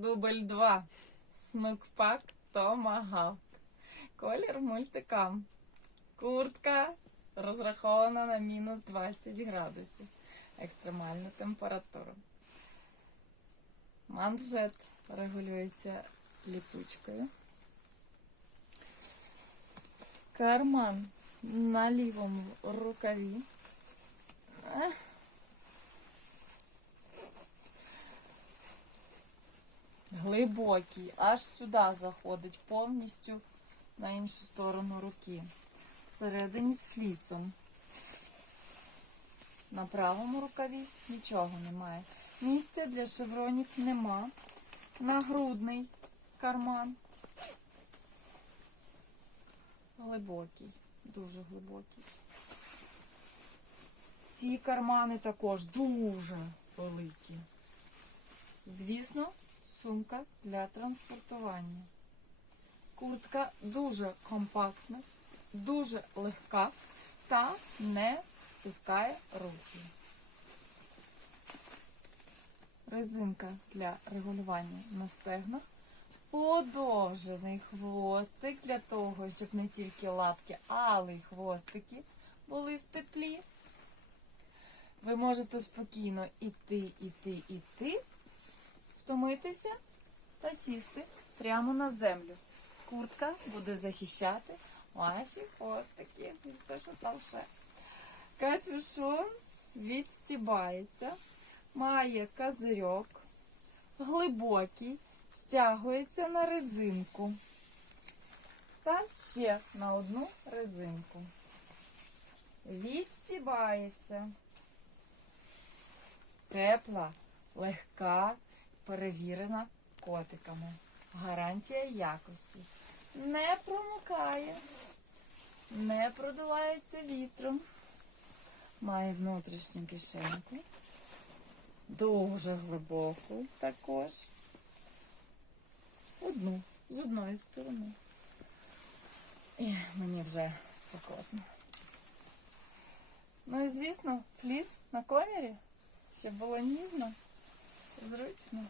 Дубль 2. Снукпак Томагавк. Колір мультикам. Куртка розрахована на мінус 20 градусів. Екстремальну температуру. Манжет регулюється ліпучкою. Карман на лівому рукаві. Глибокий, аж сюди заходить повністю на іншу сторону руки. Всередині з флісом. На правому рукаві нічого немає. Місця для шевронів нема. Нагрудний карман. Глибокий, дуже глибокий. Ці кармани також дуже великі. Звісно, сумка для транспортування. Куртка дуже компактна, дуже легка та не стискає руки. Резинка для регулювання на стегнах. Подовжений хвостик для того, щоб не тільки лапки, але й хвостики були в теплі. Ви можете спокійно іти, іти, іти, втомитися та сісти прямо на землю. Куртка буде захищати ваші хвостики і все, що там ще. Капюшон відстібається, має козирьок, глибокий, стягується на резинку. Та ще на одну резинку. Відстібається. Тепла, легка, перевірена котиками. Гарантія якості. Не промокає, не продувається вітром. Має внутрішню кишеньку. Дуже глибоку також. Одну, з одної сторони. І мені вже спекотно. Ну і звісно, фліс на комірі, щоб було ніжно, зручно.